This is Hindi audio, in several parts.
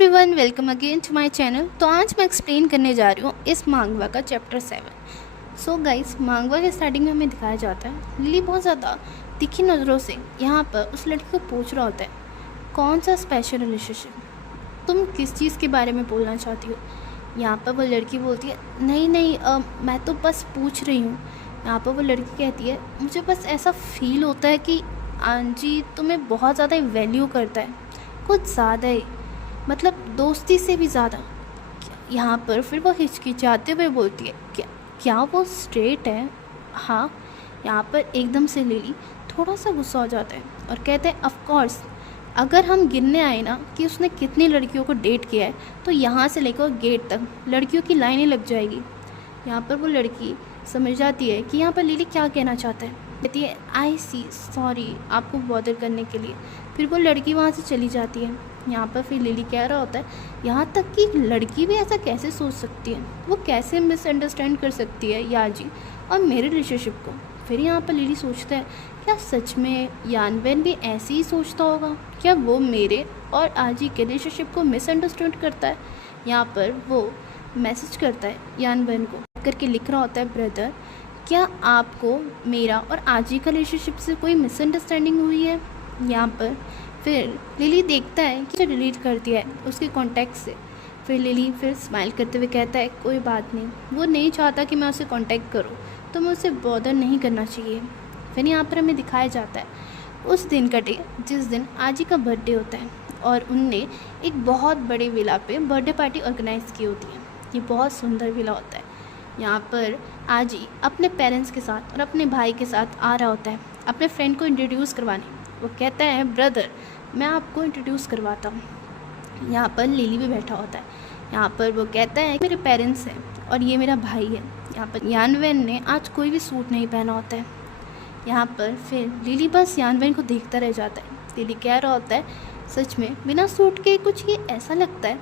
Everyone, welcome again to my channel. तो आज मैं एक्सप्लेन करने जा रही हूँ इस मांगवा का चैप्टर 7। सो गाइस, मांगवा के स्टार्टिंग में हमें दिखाया जाता है लिली बहुत ज़्यादा तीखी नज़रों से यहाँ पर उस लड़की को पूछ रहा होता है, कौन सा स्पेशल रिलेशनशिप, तुम किस चीज़ के बारे में बोलना चाहती हो। यहाँ पर वो लड़की बोलती है, नहीं नहीं मैं तो बस पूछ रही हूँ। यहाँ पर वो लड़की कहती है, मुझे बस ऐसा फील होता है कि आंजी तुम्हें बहुत ज़्यादा वैल्यू करता है, कुछ ज़्यादा ही, मतलब दोस्ती से भी ज़्यादा। यहाँ पर फिर वो हिचकिचाते हुए बोलती है, क्या वो स्ट्रेट है। हाँ। यहाँ पर एकदम से लिली थोड़ा सा गुस्सा हो जाता है और कहते हैं, ऑफ कोर्स, अगर हम गिनने आए ना कि उसने कितनी लड़कियों को डेट किया है तो यहाँ से लेकर गेट तक लड़कियों की लाइनें लग जाएगी। यहाँ पर वो लड़की समझ जाती है कि यहाँ पर लिली क्या कहना चाहता है। कहती है, आई सी, सॉरी आपको बॉदर करने के लिए। फिर वो लड़की वहाँ से चली जाती है। यहाँ पर फिर लिली कह रहा होता है, यहाँ तक कि लड़की भी ऐसा कैसे सोच सकती है, वो कैसे मिसअंडरस्टैंड कर सकती है याजी और मेरे रिलेशनशिप को। फिर यहाँ पर लिली सोचता है, क्या सच में यानवेन भी ऐसे ही सोचता होगा, क्या वो मेरे और आजी के रिलेशनशिप को मिसअंडरस्टैंड करता है। यहाँ पर वो मैसेज करता है यानवेन को करके लिख रहा होता है, ब्रदर क्या आपको मेरा और आजी का रिलेशनशिप से कोई मिसअंडरस्टैंडिंग हुई है। यहाँ पर फिर लिली देखता है कि डिलीट कर दिया है उसके कॉन्टैक्ट से। फिर लिली फिर स्माइल करते हुए कहता है, कोई बात नहीं, वो नहीं चाहता कि मैं उसे कांटेक्ट करूं, तो मैं उसे बॉदर नहीं करना चाहिए। फिर यहाँ पर हमें दिखाया जाता है उस दिन का डे जिस दिन आजी का बर्थडे होता है और उनने एक बहुत बड़े विला पे बर्थडे पार्टी ऑर्गेनाइज़ की होती है। ये बहुत सुंदर विला होता है। यहाँ पर आजी अपने पेरेंट्स के साथ और अपने भाई के साथ आ रहा होता है अपने फ्रेंड को इंट्रोड्यूस करवाने। वो कहता है, ब्रदर मैं आपको इंट्रोड्यूस करवाता हूँ। यहाँ पर लिली भी बैठा होता है। यहाँ पर वो कहता है, मेरे पेरेंट्स हैं और ये मेरा भाई है। यहाँ पर यानवेन ने आज कोई भी सूट नहीं पहना होता है। यहाँ पर फिर लिली बस यानवेन को देखता रह जाता है। लिली कह रहा होता है, सच में बिना सूट के कुछ ये ऐसा लगता है।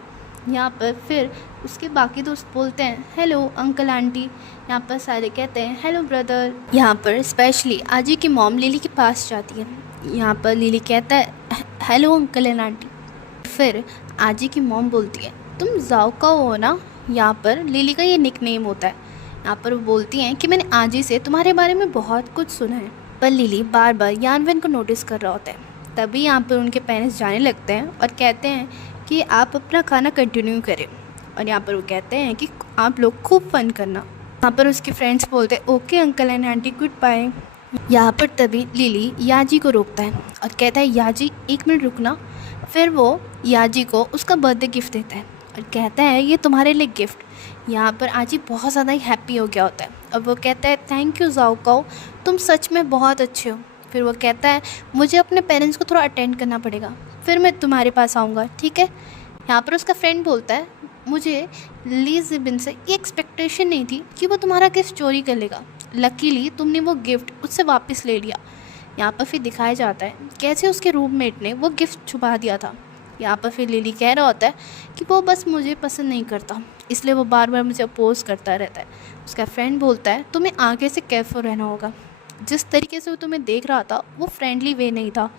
यहाँ पर फिर उसके बाकी दोस्त बोलते हैं, हेलो अंकल आंटी। यहाँ पर सारे कहते हैं, हेलो ब्रदर। यहाँ पर स्पेशली आजी की मॉम लिली के पास जाती है। यहाँ पर लिली कहता है, हेलो अंकल एंड आंटी। फिर आजी की मॉम बोलती है, तुम जाओ का हो ना। यहाँ पर लिली का ये निकनेम होता है। यहाँ पर वो बोलती हैं कि मैंने आजी से तुम्हारे बारे में बहुत कुछ सुना है। पर लिली बार बार यानवेन को नोटिस कर रहा होता है। तभी यहाँ पर उनके पेरेंट्स जाने लगते हैं और कहते हैं कि आप अपना खाना कंटिन्यू करें। और यहाँ पर वो कहते हैं कि आप लोग खूब फन करना। यहाँ पर उसके फ्रेंड्स बोलते हैं, okay uncle and aunty, good bye. यहाँ पर तभी लिली याजी को रोकता है और कहता है, याजी एक मिनट रुकना। फिर वो याजी को उसका बर्थडे गिफ्ट देता है और कहता है, ये तुम्हारे लिए गिफ्ट। यहाँ पर आजी बहुत ज़्यादा ही हैप्पी हो गया होता है और वो कहता है, थैंक यू जाओकाओ, तुम सच में बहुत अच्छे हो। फिर वो कहता है, मुझे अपने पेरेंट्स को थोड़ा अटेंड करना पड़ेगा, फिर मैं तुम्हारे पास आऊँगा, ठीक है। यहाँ पर उसका फ्रेंड बोलता है, मुझे ली जिबिन से ये एक्सपेक्टेशन नहीं थी कि वो तुम्हारा गिफ्ट चोरी कर लेगा। लकीली तुमने वो गिफ्ट उससे वापस ले लिया। यहाँ पर फिर दिखाया जाता है कैसे उसके रूममेट ने वो गिफ्ट छुपा दिया था। यहाँ पर फिर लिली कह रहा होता है कि वो बस मुझे पसंद नहीं करता, इसलिए वो बार बार मुझे अपोज करता रहता है। उसका फ्रेंड बोलता है, तुम्हें आगे से केयरफुल रहना होगा, जिस तरीके से वो तुम्हें देख रहा था वो फ्रेंडली वे नहीं था।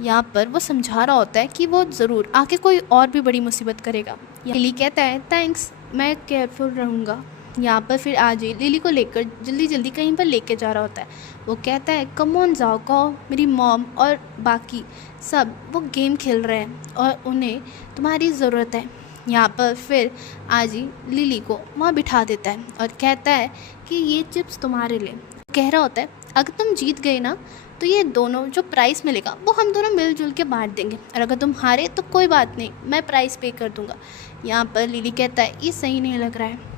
यहाँ पर वो समझा रहा होता है कि वो ज़रूर आगे कोई और भी बड़ी मुसीबत करेगा। लिली कहता है, थैंक्स, मैं केयरफुल रहूँगा। यहाँ पर फिर आज लिली को लेकर जल्दी जल्दी कहीं पर लेके जा रहा होता है। वो कहता है, कम ऑन जाओ कहो, मेरी मॉम और बाकी सब वो गेम खेल रहे हैं और उन्हें तुम्हारी ज़रूरत है। यहाँ पर फिर आज लिली को वहाँ बिठा देता है और कहता है कि ये चिप्स तुम्हारे लिए। कह रहा होता है, अगर तुम जीत गए ना तो ये दोनों जो प्राइस मिलेगा वो हम दोनों मिलजुल के बांट देंगे, और अगर तुम हारे तो कोई बात नहीं, मैं प्राइस पे कर दूँगा। यहाँ पर लिली कहता है, ये सही नहीं लग रहा है।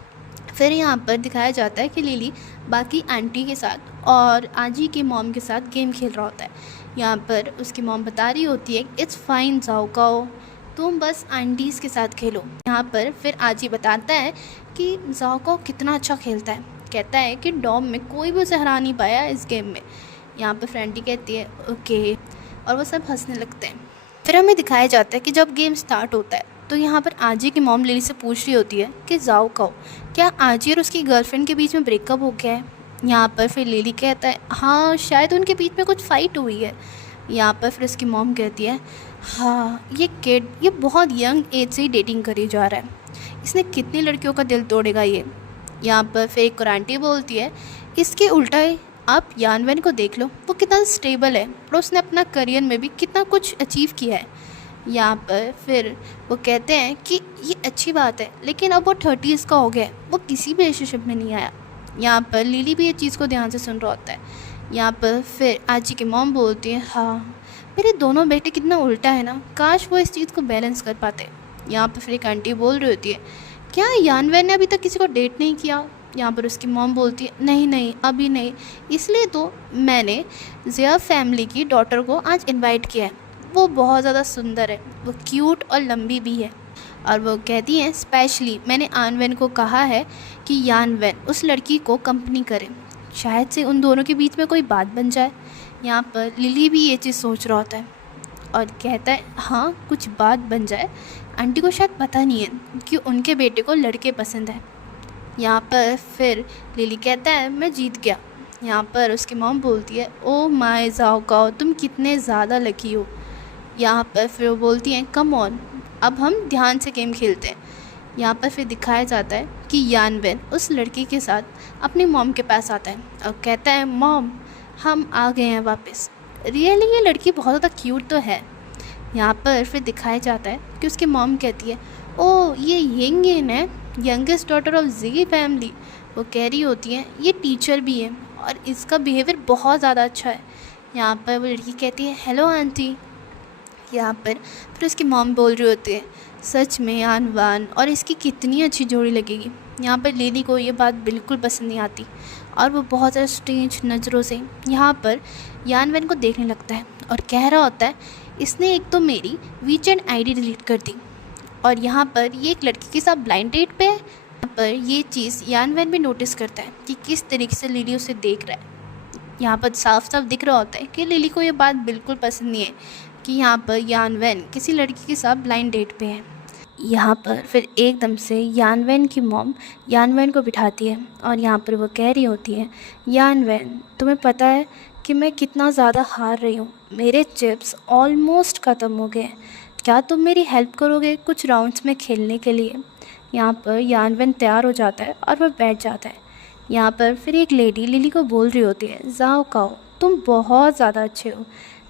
फिर यहाँ पर दिखाया जाता है कि लिली बाकी आंटी के साथ और आजी के मॉम के साथ गेम खेल रहा होता है। यहाँ पर उसकी मॉम बता रही होती है, इट्स फाइन जाओकाओ, तुम बस आंटीज़ के साथ खेलो। यहाँ पर फिर आजी बताता है कि जाओकाओ कितना अच्छा खेलता है। कहता है कि डॉम में कोई भी उसे हरा नहीं पाया इस गेम में। यहाँ पर फ्रेंडी कहती है, ओके, और वो सब हंसने लगते हैं। फिर हमें दिखाया जाता है कि जब गेम स्टार्ट होता है तो यहाँ पर आजी की मॉम लिली से पूछ रही होती है कि जाओकाओ, क्या आजी और उसकी गर्लफ्रेंड के बीच में ब्रेकअप हो गया है। यहाँ पर फिर लिली कहता है, हाँ शायद उनके बीच में कुछ फ़ाइट हुई है। यहाँ पर फिर उसकी मॉम कहती है, हाँ, ये किड ये बहुत यंग एज से ही डेटिंग करी जा रहा है, इसने कितनी लड़कियों का दिल तोड़ेगा ये। यहाँ पर फिर एक कुरांटी बोलती है, इसके उल्टा है, आप यानवेन को देख लो, वो कितना स्टेबल है और उसने अपना करियर में भी कितना कुछ अचीव किया है। यहाँ पर फिर वो कहते हैं कि ये अच्छी बात है, लेकिन अब वो 30s का हो गया है, वो किसी भी रिलेशनशिप में नहीं आया। यहाँ पर लिली भी ये चीज़ को ध्यान से सुन रहा होता है। यहाँ पर फिर आजी की मॉम बोलती है, हाँ मेरे दोनों बेटे कितना उल्टा है ना, काश वो इस चीज़ को बैलेंस कर पाते। यहाँ पर फिर एक आंटी बोल रही होती है, क्या यानवेन ने अभी तक किसी को डेट नहीं किया। यहाँ पर उसकी मॉम बोलती है, नहीं नहीं अभी नहीं, इसलिए तो मैंने ज़िया फैमिली की डॉटर को आज इनवाइट किया है, वो बहुत ज़्यादा सुंदर है, वो क्यूट और लंबी भी है। और वो कहती हैं, स्पेशली मैंने आनवेन को कहा है कि यानवेन उस लड़की को कंपनी करे, शायद से उन दोनों के बीच में कोई बात बन जाए। यहाँ पर लिली भी ये चीज़ सोच रहा होता है और कहता है, हाँ कुछ बात बन जाए, आंटी को शायद पता नहीं है कि उनके बेटे को लड़के पसंद है। यहाँ पर फिर लिली कहता है, मैं जीत गया। यहाँ पर उसकी मॉम बोलती है, ओ माय ज़ाओकाओ, तुम कितने ज़्यादा लकी हो। यहाँ पर फिर वो बोलती हैं, कम ऑन, अब हम ध्यान से गेम खेलते हैं। यहाँ पर फिर दिखाया जाता है कि यानवेन उस लड़की के साथ अपनी मॉम के पास आता है और कहता है, मॉम हम आ गए हैं वापस। रियली ये लड़की बहुत ज़्यादा क्यूट तो है। यहाँ पर फिर दिखाया जाता है कि उसकी मॉम कहती है, ओ ये यंगेन है, youngest daughter of the family. वो कह रही होती है, ये टीचर भी है और इसका बिहेवियर बहुत ज़्यादा अच्छा है। यहाँ पर वो लड़की कहती है, हेलो आंटी। यहाँ पर फिर उसकी मॉम बोल रही होती है, सच में यानवान और इसकी कितनी अच्छी जोड़ी लगेगी। यहाँ पर लेडी को ये बात बिल्कुल पसंद नहीं आती और वो बहुत ज़्यादा स्ट्रेंज नज़रों से यहाँ पर यानवेन को देखने लगता है और कह रहा होता है, इसने एक तो मेरी वीचैट आईडी डिलीट कर दी और यहाँ पर ये एक लड़की के साथ ब्लाइंड डेट पे है। यहाँ पर ये चीज़ यानवेन भी नोटिस करता है कि किस तरीके से लिली उसे देख रहा है। यहाँ पर साफ साफ दिख रहा होता है कि लिली को ये बात बिल्कुल पसंद नहीं है कि यहाँ पर यानवेन किसी लड़की के साथ ब्लाइंड डेट पे है। यहाँ पर फिर एकदम से यानवेन की मॉम यानवेन को बिठाती है और यहाँ पर वो कह रही होती है, यानवेन तुम्हें पता है कि मैं कितना ज़्यादा हार रही हूँ, मेरे चिप्स ऑलमोस्ट ख़त्म हो गए हैं, क्या तुम मेरी हेल्प करोगे कुछ राउंड्स में खेलने के लिए। यहाँ पर यानवेन तैयार हो जाता है और वह बैठ जाता है। यहाँ पर फिर एक लेडी लिली को बोल रही होती है, ज़ाओकाओ तुम बहुत ज़्यादा अच्छे हो,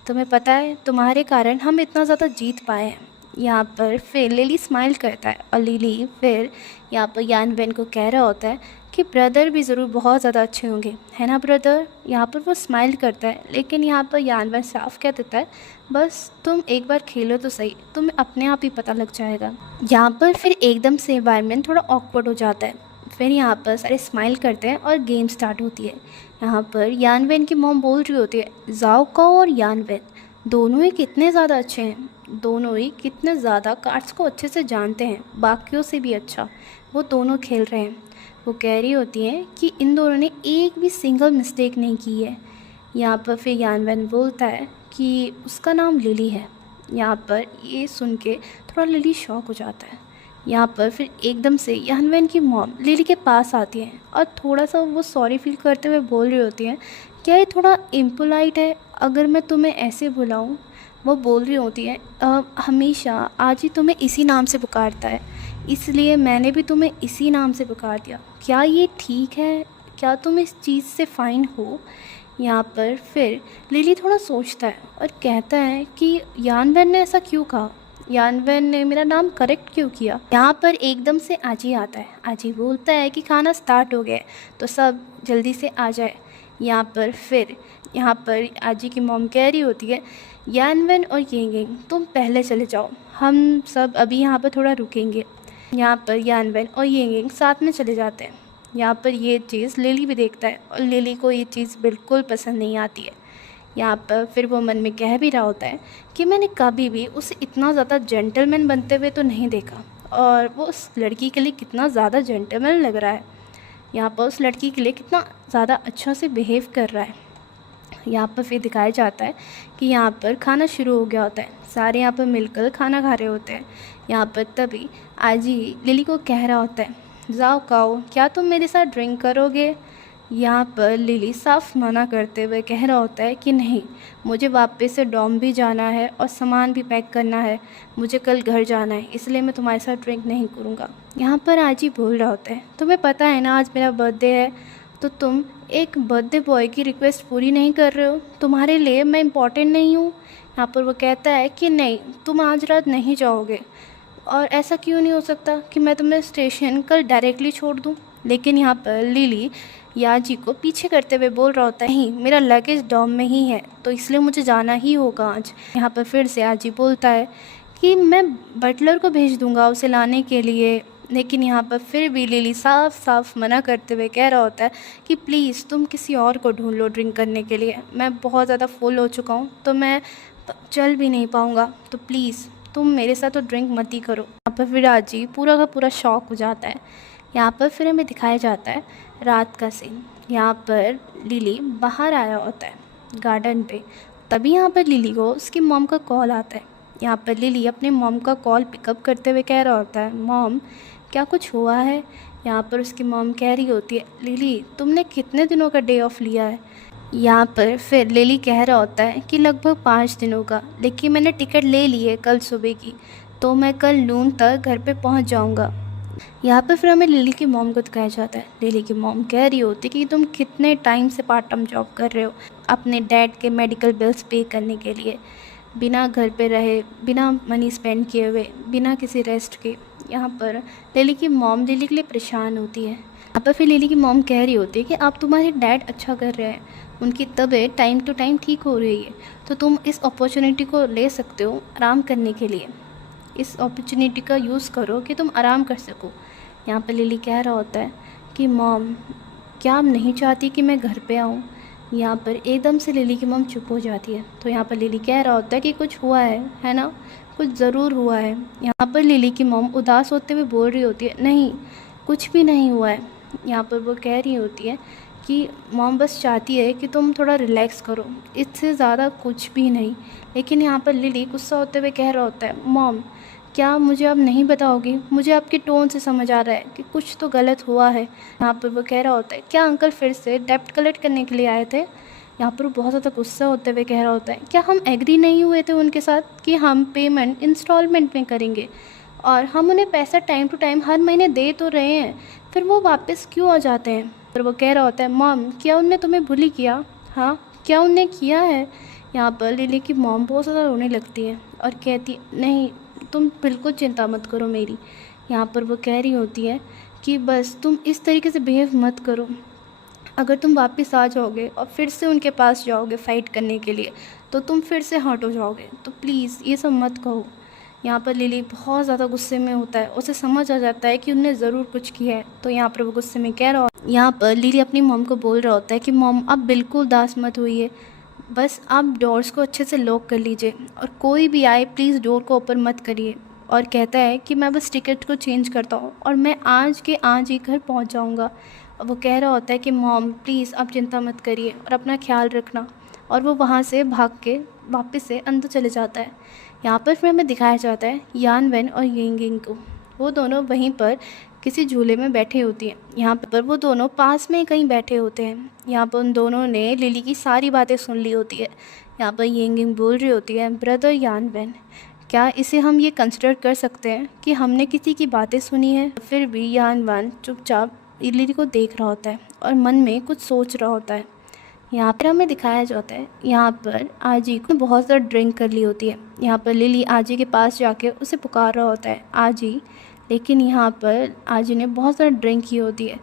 तुम्हें पता है तुम्हारे कारण हम इतना ज़्यादा जीत पाए हैं। यहाँ पर फिर लिली स्माइल करता है और लिली फिर यहाँ पर यानवेन को कह रहा होता है कि ब्रदर भी ज़रूर बहुत ज़्यादा अच्छे होंगे, है ना ब्रदर। यहाँ पर वो स्माइल करता है, लेकिन यहाँ पर यानवेन साफ कह देता है, बस तुम एक बार खेलो तो सही, तुम्हें अपने आप ही पता लग जाएगा। यहाँ पर फिर एकदम से एनवायरनमेंट थोड़ा ऑकवर्ड हो जाता है। फिर यहाँ पर सारे स्माइल करते हैं और गेम स्टार्ट होती है। यहाँ पर यानवेन की मॉम बोल रही होती है, ज़ाओकाओ और यानवेन दोनों ही कितने ज़्यादा अच्छे हैं, दोनों ही कितने ज़्यादा कार्ड्स को अच्छे से जानते हैं, बाकियों से भी अच्छा वो दोनों खेल रहे हैं। वो कह रही होती है कि इन दोनों ने एक भी सिंगल मिस्टेक नहीं की है। यहाँ पर फिर यानवेन बोलता है कि उसका नाम लिली है। यहाँ पर ये सुन के थोड़ा लिली शॉक हो जाता है। यहाँ पर फिर एकदम से यानवेन की मॉम लिली के पास आती है और थोड़ा सा वो सॉरी फील करते हुए बोल रही होती है, क्या ये थोड़ा इम्पोलाइट है अगर मैं तुम्हें ऐसे बुलाऊं। वो बोल रही होती है, हमेशा आज ही तुम्हें इसी नाम से पुकारता है, इसलिए मैंने भी तुम्हें इसी नाम से पुकार दिया, क्या ये ठीक है, क्या तुम इस चीज़ से फ़ाइन हो। यहाँ पर फिर लिली थोड़ा सोचता है और कहता है कि यानवेन ने ऐसा क्यों कहा, यानवेन ने मेरा नाम करेक्ट क्यों किया। यहाँ पर एकदम से आजी आता है। आजी बोलता है कि खाना स्टार्ट हो गया है तो सब जल्दी से आ जाए। यहाँ पर आजी की मॉम कह रही होती है, यानवेन और यंगेन तुम पहले चले जाओ, हम सब अभी यहाँ पर थोड़ा रुकेंगे। यहाँ पर यानवेन और यंगेन साथ में चले जाते हैं। यहाँ पर ये चीज़ लिली भी देखता है और लिली को ये चीज़ बिल्कुल पसंद नहीं आती है। यहाँ पर फिर वो मन में कह भी रहा होता है कि मैंने कभी भी उसे इतना ज़्यादा जेंटलमैन बनते हुए तो नहीं देखा और वो उस लड़की के लिए कितना ज़्यादा जेंटलमैन लग रहा है। यहाँ पर उस लड़की के लिए कितना ज़्यादा अच्छा से बिहेव कर रहा है। यहाँ पर फिर दिखाया जाता है कि यहाँ पर खाना शुरू हो गया होता है, सारे यहाँ पर मिलकर खाना खा रहे होते हैं। यहाँ पर तभी आजी लिली को कह रहा होता है, ज़ाओकाओ क्या तुम मेरे साथ ड्रिंक करोगे। यहाँ पर लिली साफ मना करते हुए कह रहा होता है कि नहीं, मुझे वापस से डॉम भी जाना है और सामान भी पैक करना है, मुझे कल घर जाना है, इसलिए मैं तुम्हारे साथ ड्रिंक नहीं करूँगा। यहाँ पर आजी बोल रहा होता है, तुम्हें पता है ना आज मेरा बर्थडे है, तो तुम एक बर्थडे बॉय की रिक्वेस्ट पूरी नहीं कर रहे हो, तुम्हारे लिए मैं इम्पॉर्टेंट नहीं हूँ। यहाँ पर वो कहता है कि नहीं, तुम आज रात नहीं जाओगे, और ऐसा क्यों नहीं हो सकता कि मैं तुम्हें स्टेशन कल डायरेक्टली छोड़ दूँ। लेकिन यहाँ पर लिली याजी को पीछे करते हुए बोल रहा होता है, नहीं, मेरा लगेज डॉम में ही है, तो इसलिए मुझे जाना ही होगा आज। यहाँ पर फिर से याजी बोलता है कि मैं बटलर को भेज दूँगा उसे लाने के लिए। लेकिन यहाँ पर फिर भी लिली साफ साफ मना करते हुए कह रहा होता है कि प्लीज़ तुम किसी और को ढूंढ लो ड्रिंक करने के लिए, मैं बहुत ज़्यादा फुल हो चुका हूँ, तो मैं चल भी नहीं पाऊँगा, तो प्लीज़ तुम मेरे साथ तो ड्रिंक मत ही करो। यहाँ पर फिर आजी पूरा का पूरा शॉक हो जाता है। यहाँ पर फिर हमें दिखाया जाता है रात का सीन। यहाँ पर लिली बाहर आया होता है गार्डन पे, तभी यहाँ पर लिली को उसकी मॉम का कॉल आता है। यहाँ पर लिली अपने मॉम का कॉल पिकअप करते हुए कह रहा होता है, मॉम क्या कुछ हुआ है। यहाँ पर उसकी मॉम कह रही होती है, लिली तुमने कितने दिनों का डे ऑफ लिया है। यहाँ पर फिर लिली कह रहा होता है कि लगभग 5 दिनों का, लेकिन मैंने टिकट ले ली है कल सुबह की, तो मैं कल नून तक घर पे पहुँच जाऊँगा। यहाँ पर फिर हमें लिली की मॉम को दिखाया जाता है। लिली की मॉम कह रही होती कि तुम कितने टाइम से पार्ट टाइम जॉब कर रहे हो अपने डैड के मेडिकल बिल्स पे करने के लिए, बिना घर पे रहे, बिना मनी स्पेंड किए हुए, बिना किसी रेस्ट के। यहाँ पर लिली की मॉम लिली के लिए परेशान होती है। यहाँ पर फिर लिली की मॉम कह रही होती है कि अब तुम्हारे डैड अच्छा कर रहे हैं, उनकी तबीयत टाइम टू टाइम ठीक हो रही है, तो तुम इस अपॉर्चुनिटी को ले सकते हो आराम करने के लिए, इस अपॉर्चुनिटी का यूज़ करो कि तुम आराम कर सको। यहाँ पर लिली कह रहा होता है कि मॉम क्या आप नहीं चाहती कि मैं घर पे आऊँ। यहाँ पर एकदम से लिली की मॉम चुप हो जाती है। तो यहाँ पर लिली कह रहा होता है कि कुछ हुआ है ना, कुछ ज़रूर हुआ है। यहाँ पर लिली की मॉम उदास होते हुए बोल रही होती है, नहीं कुछ भी नहीं हुआ है। यहाँ पर वो कह रही होती है कि मॉम बस चाहती है कि तुम थोड़ा रिलैक्स करो, इससे ज़्यादा कुछ भी नहीं। लेकिन यहाँ पर लिली गुस्सा होते हुए कह रहा होता है, मॉम क्या मुझे अब नहीं बताओगी, मुझे आपके टोन से समझ आ रहा है कि कुछ तो गलत हुआ है। यहाँ पर वो कह रहा होता है, क्या अंकल फिर से डेब्ट कलेक्ट करने के लिए आए थे। यहाँ पर वो बहुत ज़्यादा गुस्सा होते हुए कह रहा होता है, क्या हम एग्री नहीं हुए थे उनके साथ कि हम पेमेंट इंस्टॉलमेंट में करेंगे, और हम उन्हें पैसा टाइम टू टाइम हर महीने दे तो रहे हैं, फिर वो वापस क्यों आ जाते हैं। पर वो कह रहा होता है, मॉम क्या उनने तुम्हें बुली किया, हाँ क्या उनने किया है। यहाँ पर लिली की मॉम बहुत ज़्यादा रोने लगती है और कहती है, नहीं तुम बिल्कुल चिंता मत करो मेरी। यहाँ पर वो कह रही होती है कि बस तुम इस तरीके से बिहेव मत करो, अगर तुम वापस आ जाओगे और फिर से उनके पास जाओगे फ़ाइट करने के लिए, तो तुम फिर से हर्ट हो जाओगे, तो प्लीज़ ये सब मत कहो। यहाँ पर लिली बहुत ज़्यादा गुस्से में होता है, उसे समझ आ जाता है कि उनने ज़रूर कुछ किया है, तो यहाँ पर वो गुस्से में कह रहा हो। यहाँ पर लिली अपनी मॉम को बोल रहा होता है कि मॉम आप बिल्कुल उदास मत होइए, बस आप डोर्स को अच्छे से लॉक कर लीजिए, और कोई भी आए प्लीज़ डोर को ओपन मत करिए। और कहता है कि मैं बस टिकट को चेंज करता हूँ और मैं आज के आज ही घर पहुँच जाऊँगा। और वो कह रहा होता है कि मॉम प्लीज़ आप चिंता मत करिए और अपना ख्याल रखना। और वो वहाँ से भाग के वापस से अंदर चले जाता है। यहाँ पर फिर हमें दिखाया जाता है यान वेन और यिंग को, वो दोनों वहीं पर किसी झूले में बैठे होती हैं। यहाँ पर वो दोनों पास में कहीं बैठे होते हैं। यहाँ पर उन दोनों ने लिली की सारी बातें सुन ली होती है। यहाँ पर यिंग बोल रही होती है, ब्रदर यान वेन, क्या इसे हम ये कंसिडर कर सकते हैं कि हमने किसी की बातें सुनी है। फिर भी यान वेन चुपचाप लिली को देख रहा होता है और मन में कुछ सोच रहा होता है। यहाँ पर हमें दिखाया जाता है, यहाँ पर आजी को बहुत ज़्यादा ड्रिंक कर ली होती है। यहाँ पर लिली आजी के पास जाके उसे पुकार रहा होता है, आजी। लेकिन यहाँ पर आजी ने बहुत ज़्यादा ड्रिंक की होती है।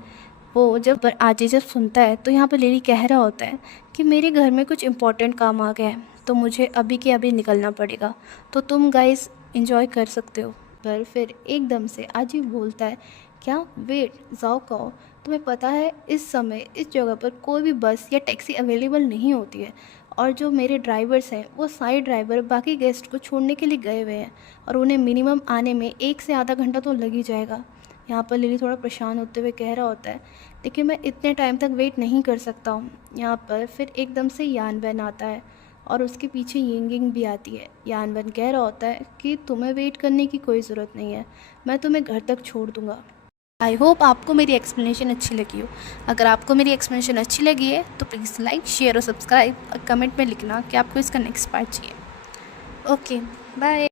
वो जब आजी सुनता है तो यहाँ पर लिली कह रहा होता है कि मेरे घर में कुछ इम्पोर्टेंट काम आ गया है, तो मुझे अभी के अभी निकलना पड़ेगा, तो तुम गाइस एंजॉय कर सकते हो। पर फिर एकदम से आजी बोलता है, क्या वेट जाओ कहो, तुम्हें पता है इस समय इस जगह पर कोई भी बस या टैक्सी अवेलेबल नहीं होती है, और जो मेरे ड्राइवर्स हैं वो सारे ड्राइवर बाकी गेस्ट को छोड़ने के लिए गए हुए हैं, और उन्हें मिनिमम आने में 1 से आधा घंटा तो लग ही जाएगा। यहाँ पर लिली थोड़ा परेशान होते हुए कह रहा होता है, लेकिन मैं इतने टाइम तक वेट नहीं कर सकता हूँ। यहाँ पर फिर एकदम से यान वैन आता है और उसके पीछे यिंग भी आती है। यान वैन कह रहा होता है कि तुम्हें वेट करने की कोई ज़रूरत नहीं है, मैं तुम्हें घर तक छोड़ दूँगा। आई होप आपको मेरी एक्सप्लेनेशन अच्छी लगी हो। अगर आपको मेरी एक्सप्लेनेशन अच्छी लगी है तो प्लीज़ लाइक, शेयर और सब्सक्राइब और कमेंट में लिखना कि आपको इसका नेक्स्ट पार्ट चाहिए। Okay, bye.